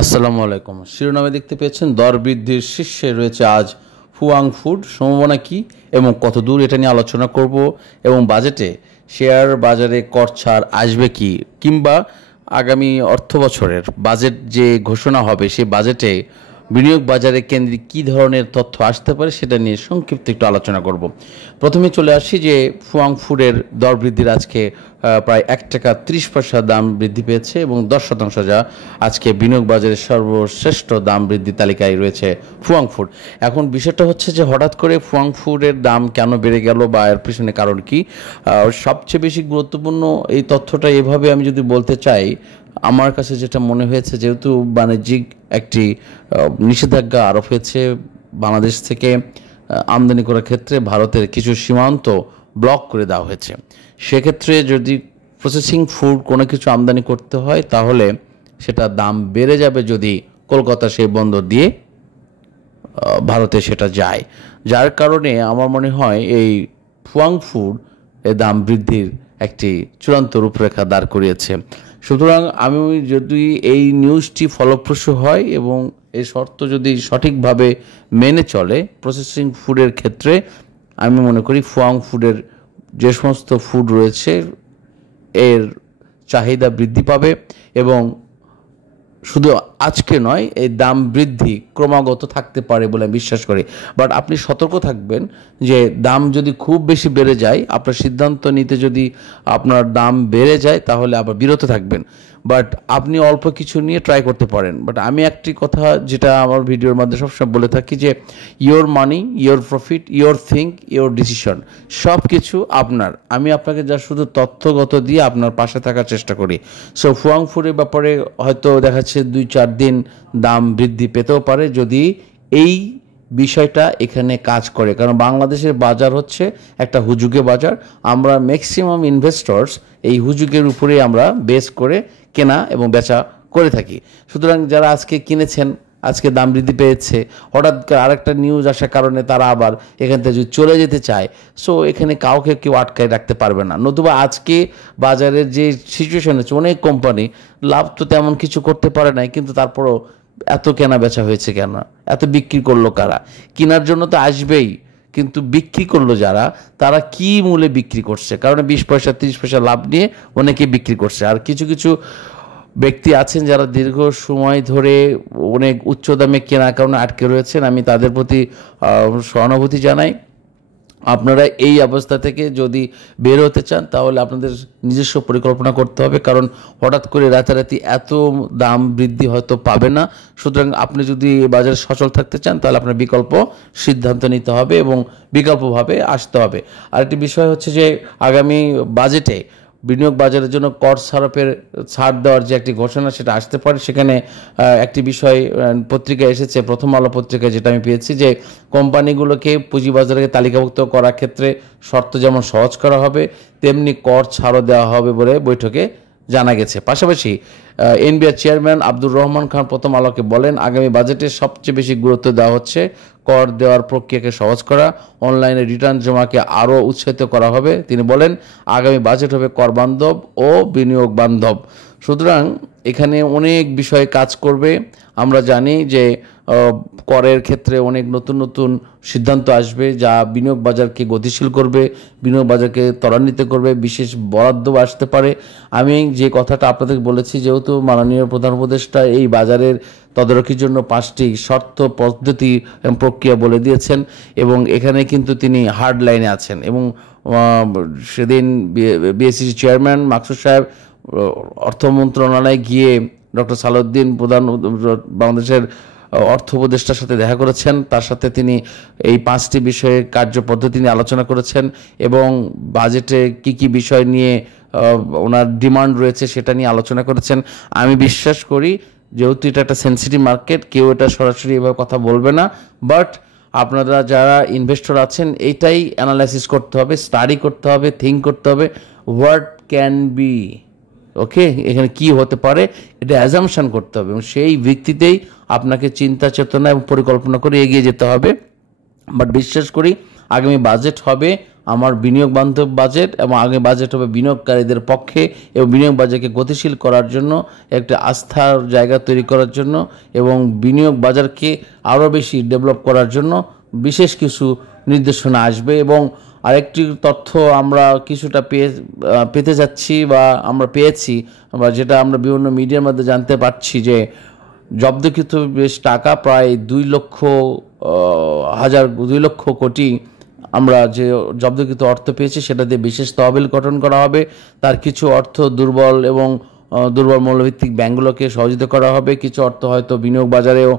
আসসালামু আলাইকুম। শিরোনামে দেখতে পেয়েছেন দর বৃদ্ধির শীর্ষে রয়েছে আজ ফুয়াং ফুড, সম্ভাবনা কী এবং কত দূর এটা নিয়ে আলোচনা করব। এবং বাজেটে শেয়ার বাজারে কর ছাড় আসবে কি, কিংবা আগামী অর্থ বছরের বাজেট যে ঘোষণা হবে সেই বাজেটে বিনিয়োগ বাজারে কেন্দ্রিক কী ধরনের তথ্য আসতে পারে সেটা নিয়ে সংক্ষিপ্ত একটু আলোচনা করব। প্রথমে চলে আসি যে ফুয়াং ফুডের দর বৃদ্ধির আজকে প্রায় 1 টাকা 30 পয়সা দাম বৃদ্ধি পেয়েছে এবং 10% যা আজকে বিনিয়োগ বাজারের সর্বশ্রেষ্ঠ দাম বৃদ্ধি তালিকায় রয়েছে ফুয়াং ফুড। এখন বিষয়টা হচ্ছে যে হঠাৎ করে ফুয়াং ফুডের দাম কেন বেড়ে গেল বা এর পিছনে কারণ কি। সবচেয়ে বেশি গুরুত্বপূর্ণ এই তথ্যটা এভাবে আমি যদি বলতে চাই, আমার কাছে যেটা মনে হয়েছে, যেহেতু বাণিজ্যিক একটি নিষেধাজ্ঞা আরোপ হয়েছে বাংলাদেশ থেকে আমদানি করার ক্ষেত্রে, ভারতের কিছু সীমান্ত ব্লক করে দেওয়া হয়েছে। সেক্ষেত্রে যদি প্রসেসিং ফুড কোনো কিছু আমদানি করতে হয় তাহলে সেটা দাম বেড়ে যাবে যদি কলকাতা সেই বন্দর দিয়ে ভারতে সেটা যায়। যার কারণে আমার মনে হয় এই ফুয়াং ফুড এর দাম বৃদ্ধির একটি চূড়ান্ত রূপরেখা দাঁড় করিয়েছে। সুতরাং আমি যদি এই নিউজটি ফলপ্রসূ হয় এবং এই শর্ত যদি সঠিকভাবে মেনে চলে প্রসেসিং ফুডের ক্ষেত্রে, আমি মনে করি ফুয়াং ফুডের যে সমস্ত ফুড রয়েছে এর চাহিদা বৃদ্ধি পাবে এবং শুধু আজকে নয়, এই দাম বৃদ্ধি ক্রমাগত থাকতে পারে বলে বিশ্বাস করি। বাট আপনি সতর্ক থাকবেন যে দাম যদি খুব বেশি বেড়ে যায়, আপনার সিদ্ধান্ত নিতে যদি আপনার দাম বেড়ে যায় তাহলে আবার বিরত থাকবেন। বাট আপনি অল্প কিছু নিয়ে ট্রাই করতে পারেন। বাট আমি একটি কথা যেটা আমার ভিডিওর মধ্যে সবসময় বলে থাকি যে your money, your profit, your think, your decision, সব কিছু আপনার। আমি আপনাকে যা শুধু তথ্যগত দিয়ে আপনার পাশে থাকার চেষ্টা করি। সো ফুয়াং ফুডের ব্যাপারে হয়তো দেখাচ্ছে 2-4 দিন দাম বৃদ্ধি পেতেও পারে যদি এই বিষয়টা এখানে কাজ করে। কারণ বাংলাদেশের বাজার হচ্ছে একটা হুজুগে বাজার। আমরা ম্যাক্সিমাম ইনভেস্টর্স এই হুজুগের উপরেই আমরা বেস করে কেনা এবং বেচা করে থাকি। সুতরাং যারা আজকে কিনেছেন, আজকে দাম বৃদ্ধি পেয়েছে, হঠাৎ আরেকটা নিউজ আসার কারণে তারা আবার এখান থেকে যদি চলে যেতে চায়, সো এখানে কাউকে কেউ আটকায় রাখতে পারবে না। নতুবা আজকে বাজারের যে সিচুয়েশন হচ্ছে, অনেক কোম্পানি লাভ তো তেমন কিছু করতে পারে নাই, কিন্তু তারপরও এত কেনা বেচা হয়েছে কেন, এত বিক্রি করলো কারা? কেনার জন্য তো আসবেই, কিন্তু বিক্রি করলো যারা, তারা কি মূল্যে বিক্রি করছে? কারণ 20 পয়সা 30 পয়সা লাভ নিয়ে অনেকে বিক্রি করছে। আর কিছু কিছু ব্যক্তি আছেন যারা দীর্ঘ সময় ধরে অনেক উচ্চ দামে কেনার কারণে আটকে রয়েছেন। আমি তাদের প্রতি সহানুভূতি জানাই। আপনারা এই অবস্থা থেকে যদি বের হতে চান তাহলে আপনাদের নিজস্ব পরিকল্পনা করতে হবে, কারণ হঠাৎ করে রাতারাতি এত দাম বৃদ্ধি হয়তো পাবে না। সুতরাং আপনি যদি বাজারে সচল থাকতে চান তাহলে আপনার বিকল্প সিদ্ধান্ত নিতে হবে এবং বিকল্পভাবে আসতে হবে। আরেকটি বিষয় হচ্ছে যে আগামী বাজেটে বিনিয়োগ বাজারের জন্য কর ছাড় দেওয়ার যে একটি ঘোষণা সেটা আসতে পারে। সেখানে একটি বিষয় পত্রিকায় এসেছে, প্রথম আলো পত্রিকায় যেটা আমি পেয়েছি, যে কোম্পানিগুলোকে পুঁজিবাজারে তালিকাভুক্ত করার ক্ষেত্রে শর্ত যেমন সহজ করা হবে তেমনি কর ছাড়ও দেওয়া হবে বলে বৈঠকে জানা গেছে। পাশাপাশি এনবিআর চেয়ারম্যান আব্দুর রহমান খান প্রথম আলোকে বলেন, আগামী বাজেটে সবচেয়ে বেশি গুরুত্ব দেওয়া হচ্ছে কর দেওয়ার প্রক্রিয়াকে সহজ করা, অনলাইনে রিটার্ন জমাকে আরও উৎসাহিত করা হবে। তিনি বলেন, আগামী বাজেট হবে কর বান্ধব ও বিনিয়োগ বান্ধব। সুতরাং এখানে অনেক বিষয় কাজ করবে। আমরা জানি যে করের ক্ষেত্রে অনেক নতুন নতুন সিদ্ধান্ত আসবে যা বিনিয়োগ বাজারকে গতিশীল করবে, বিনিয়োগ বাজারকে ত্বরান্বিত করবে, বিশেষ বরাদ্দ আসতে পারে। আমি যে কথাটা আপনাদের বলেছি, যেহেতু মাননীয় প্রধান উপদেষ্টা এই বাজারের তদারকির জন্য 5টি শর্ত পদ্ধতি এবং প্রক্রিয়া বলে দিয়েছেন এবং এখানে কিন্তু তিনি হার্ড লাইনে আছেন। এবং সেদিন বিএসসিসি চেয়ারম্যান মাকসুদ সাহেব অর্থ মন্ত্রণালয়ে গিয়ে ডক্টর সালাউদ্দিন প্রধান বাংলাদেশের অর্থ উপদেষ্টার সাথে দেখা করেছেন। তার সাথে তিনি এই 5টি বিষয়ে কার্যপদ্ধতি নিয়ে আলোচনা করেছেন এবং বাজেটে কি কি বিষয় নিয়ে ওনার ডিমান্ড রয়েছে সেটা নিয়ে আলোচনা করেছেন। আমি বিশ্বাস করি, যেহেতু এটা একটা সেন্সিটিভ মার্কেট, কেউ এটা সরাসরি এভাবে কথা বলবে না, বাট আপনারা যারা ইনভেস্টর আছেন এইটাই অ্যানালাইসিস করতে হবে, স্টাডি করতে হবে, থিঙ্ক করতে হবে, হোয়াট ক্যান বি, ওকে, এখানে কি হতে পারে এটা অ্যাজাম্পশন করতে হবে এবং সেই ভিত্তিতেই আপনাকে চিন্তা চেতনা এবং পরিকল্পনা করে এগিয়ে যেতে হবে। বাট বিশ্বাস করি আগামী বাজেট হবে আমার বিনিয়োগ বান্ধব বাজেট এবং আগে বাজেট হবে বিনিয়োগকারীদের পক্ষে এবং বিনিয়োগ বাজারকে গতিশীল করার জন্য, একটা আস্থার জায়গা তৈরি করার জন্য এবং বিনিয়োগ বাজারকে আরও বেশি ডেভেলপ করার জন্য বিশেষ কিছু নির্দেশনা আসবে। এবং আরেকটি তথ্য আমরা কিছুটা পেতে যাচ্ছি বা আমরা পেয়েছি, বা যেটা আমরা বিভিন্ন মিডিয়ার মধ্যে জানতে পারছি, যে জব্দকৃত বেশ টাকা প্রায় 2 লক্ষ কোটি আমরা যে জব্দকৃত অর্থ পেয়েছি সেটা দিয়ে বিশেষ তহবিল গঠন করা হবে। তার কিছু অর্থ দুর্বল মূল্যভিত্তিক ব্যাংকগুলোকে সহযোগিতা করা হবে, কিছু অর্থ হয়তো বিনিয়োগ বাজারেও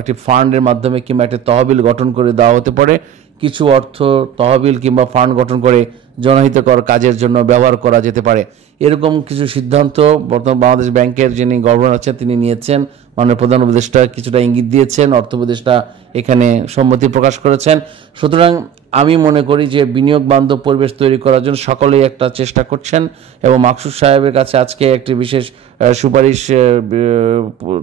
একটি ফান্ডের মাধ্যমে কিংবা একটি তহবিল গঠন করে দেওয়া হতে পারে, কিছু অর্থ তহবিল কিংবা ফান্ড গঠন করে জনহিতকর কাজের জন্য ব্যবহার করা যেতে পারে। এরকম কিছু সিদ্ধান্ত বর্তমান বাংলাদেশ ব্যাংকের যিনি গভর্নর আছেন তিনি নিয়েছেন। মাননীয় প্রধান উপদেষ্টা কিছুটা ইঙ্গিত দিয়েছেন, অর্থ উপদেষ্টা এখানে সম্মতি প্রকাশ করেছেন। সুতরাং আমি মনে করি যে বিনিয়োগ বান্ধব পরিবেশ তৈরি করার জন্য সকলেই একটা চেষ্টা করছেন এবং মাকসুদ সাহেবের কাছে আজকে একটি বিশেষ সুপারিশ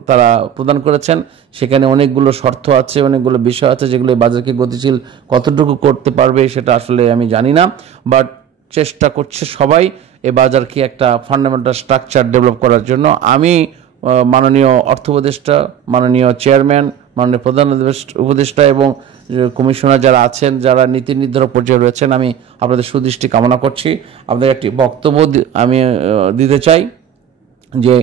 তারা প্রদান করেছেন। সেখানে অনেকগুলো শর্ত আছে, অনেকগুলো বিষয় আছে যেগুলো বাজারকে গতিশীল কতটুকু করতে পারবে সেটা আসলে আমি জানি না, বাট চেষ্টা করছে সবাই এই বাজারকে একটা ফান্ডামেন্টাল স্ট্রাকচার ডেভেলপ করার জন্য। আমি মাননীয় অর্থ উপদেষ্টা, মাননীয় চেয়ারম্যান, মাননীয় প্রধান উপদেষ্টা এবং কমিশনার যারা আছেন, যারা নীতি নির্ধারক পর্যায়ে রয়েছেন, আমি আপনাদের সুদৃষ্টি কামনা করছি। আপনাদের একটি বক্তব্য আমি দিতে চাই যে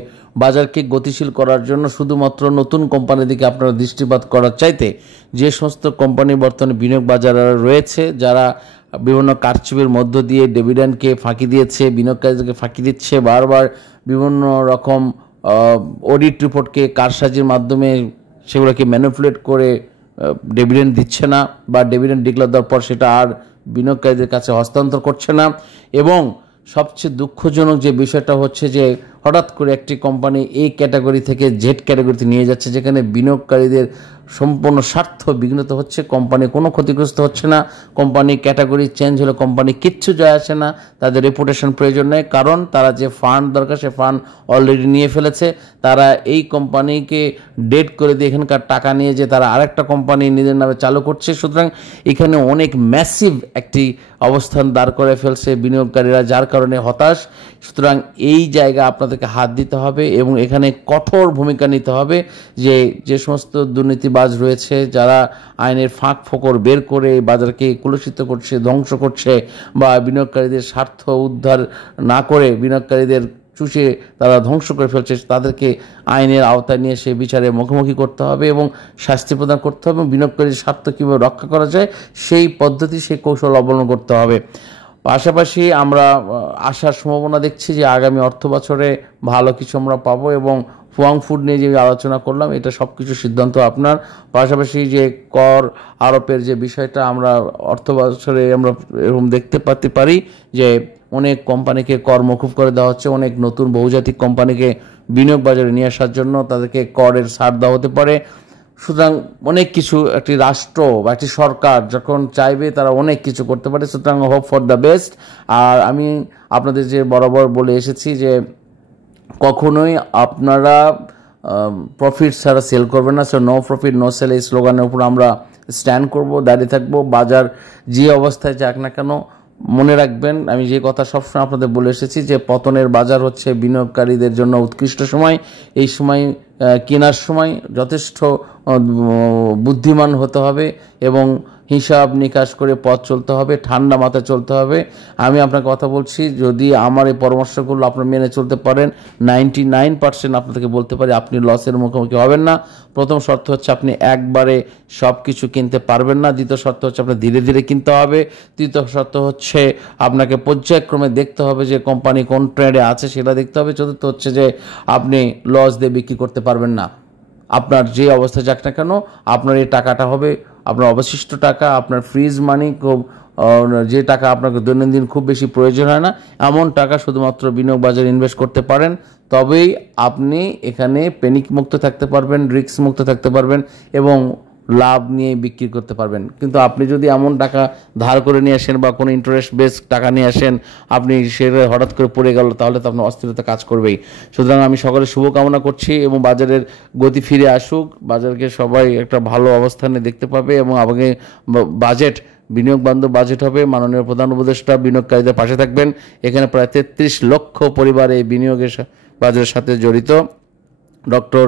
বাজারকে গতিশীল করার জন্য শুধুমাত্র নতুন কোম্পানির দিকে আপনারা দৃষ্টিপাত করার চাইতে যে সমস্ত কোম্পানি বর্তমানে বিনিয়োগ বাজারে রয়েছে, যারা বিভিন্ন কারচুপির মধ্য দিয়ে ডিভিডেন্ডকে ফাঁকি দিয়েছে, বিনিয়োগকারীদেরকে ফাঁকি দিচ্ছে, বারবার বিভিন্ন রকম অডিট রিপোর্টকে কারসাজির মাধ্যমে সেগুলোকে ম্যানিপুলেট করে ডিভিডেন্ড দিচ্ছে না বা ডিভিডেন্ড ডিক্লেয়ার দেওয়ার পর সেটা আর বিনিয়োগকারীদের কাছে হস্তান্তর করছে না। এবং সবচেয়ে দুঃখজনক যে বিষয়টা হচ্ছে যে হঠাৎ করে একটি কোম্পানি এই ক্যাটাগরি থেকে জেড ক্যাটাগরিতে নিয়ে যাচ্ছে, যেখানে বিনিয়োগকারীদের সম্পূর্ণ স্বার্থ বিঘ্নিত হচ্ছে, কোম্পানি কোনো ক্ষতিগ্রস্ত হচ্ছে না। কোম্পানি ক্যাটাগরি চেঞ্জ হলে কোম্পানি কিচ্ছু যায় আসে না, তাদের রেপুটেশন প্রয়োজন নেই, কারণ তারা যে ফান্ড দরকার সে ফান্ড অলরেডি নিয়ে ফেলেছে। তারা এই কোম্পানিকে ডেট করে দিয়ে এখানকার টাকা নিয়ে যে তারা আরেকটা কোম্পানি নিজের নামে চালু করছে। সুতরাং এখানে অনেক ম্যাসিভ একটি অবস্থান দাঁড় করে ফেলছে বিনিয়োগকারীরা, যার কারণে হতাশ। সুতরাং এই জায়গা আপনাদেরকে হাত দিতে হবে এবং এখানে কঠোর ভূমিকা নিতে হবে যে সমস্ত দুর্নীতিবাজ রয়েছে, যারা আইনের ফাঁক ফোকর বের করে বাজারকে কলুষিত করছে, ধ্বংস করছে বা বিনিয়োগকারীদের স্বার্থ উদ্ধার না করে বিনিয়োগকারীদের চুষে তারা ধ্বংস করে ফেলছে, তাদেরকে আইনের আওতায় নিয়ে সে বিচারে মুখোমুখি করতে হবে এবং শাস্তি প্রদান করতে হবে। বিনিয়োগকারীর স্বার্থ কীভাবে রক্ষা করা যায় সেই পদ্ধতি, সেই কৌশল অবলম্বন করতে হবে। পাশাপাশি আমরা আসার সম্ভাবনা দেখছি যে আগামী অর্থ বছরে ভালো কিছু আমরা পাবো এবং ফুয়াং ফুড নিয়ে যে আলোচনা করলাম এটা সব কিছু সিদ্ধান্ত আপনার। পাশাপাশি যে কর আরোপের যে বিষয়টা আমরা অর্থ বছরে আমরা এরকম দেখতে পারি যে অনেক কোম্পানিকে কর মকুব করে দেওয়া হচ্ছে, অনেক নতুন বহুজাতিক কোম্পানিকে বিনিয়োগ বাজারে নিয়ে আসার জন্য তাদেরকে করের ছাড় দেওয়া হতে পারে। সুতরাং অনেক কিছু একটি রাষ্ট্র বা একটি সরকার যখন চাইবে তারা অনেক কিছু করতে পারে। সুতরাং হোপ ফর দ্য বেস্ট। আর আমি আপনাদের যে বরাবর বলে এসেছি যে কখনোই আপনারা প্রফিট ছাড়া সেল করবেন না। So no profit no sale এই স্লোগানের উপর আমরা স্ট্যান্ড করব, দাঁড়িয়ে থাকবো। বাজার যে অবস্থায় যাক না কেন মনে রাখবেন, আমি যে কথা সবসময় আপনাদের বলে এসেছি যে পতনের বাজার হচ্ছে বিনিয়োগকারীদের জন্য উৎকৃষ্ট সময়। এই সময় কেনার সময় যথেষ্ট বুদ্ধিমান হতে হবে এবং হিসাব নিকাশ করে পথ চলতে হবে, ঠান্ডা মাথায় চলতে হবে। আমি আপনাকে কথা বলছি, যদি আমার এই পরামর্শগুলো আপনি মেনে চলতে পারেন 99% আপনাদেরকে বলতে পারি আপনি লসের মুখোমুখি হবেন না। প্রথম শর্ত হচ্ছে আপনি একবারে সব কিছু কিনতে পারবেন না, দ্বিতীয় শর্ত হচ্ছে আপনার ধীরে ধীরে কিনতে হবে, তৃতীয় শর্ত হচ্ছে আপনাকে পর্যায়ক্রমে দেখতে হবে যে কোম্পানি কোন ট্রেন্ডে আছে সেটা দেখতে হবে, চতুর্থ হচ্ছে যে আপনি লস দিয়ে বিক্রি করতে পারবেন না। আপনার যে অবস্থা যাক না কেন আপনার এই টাকাটা হবে আপনার অবশিষ্ট টাকা, আপনার ফ্রিজ মানি, যে টাকা আপনাকে দৈনন্দিন খুব বেশি প্রয়োজন হয় না এমন টাকা শুধুমাত্র বিনিয়োগ বাজারে ইনভেস্ট করতে পারেন। তবেই আপনি এখানে প্যানিক মুক্ত থাকতে পারবেন, রিস্ক মুক্ত থাকতে পারবেন এবং লাভ নিয়ে বিক্রি করতে পারবেন। কিন্তু আপনি যদি এমন টাকা ধার করে নিয়ে আসেন বা কোনো ইন্টারেস্ট বেস টাকা নিয়ে আসেন, আপনি সেটা হঠাৎ করে পড়ে গেল, তাহলে তো আপনার অস্থিরতা কাজ করবেই। সুতরাং আমি সকলের শুভকামনা করছি এবং বাজারের গতি ফিরে আসুক, বাজারকে সবাই একটা ভালো অবস্থানে দেখতে পাবে এবং আমাকে বাজেট বিনিয়োগ বান্ধব বাজেট হবে। মাননীয় প্রধান উপদেষ্টা বিনিয়োগকারীদের পাশে থাকবেন। এখানে প্রায় 33 লক্ষ পরিবার এই বিনিয়োগের বাজারের সাথে জড়িত। ডক্টর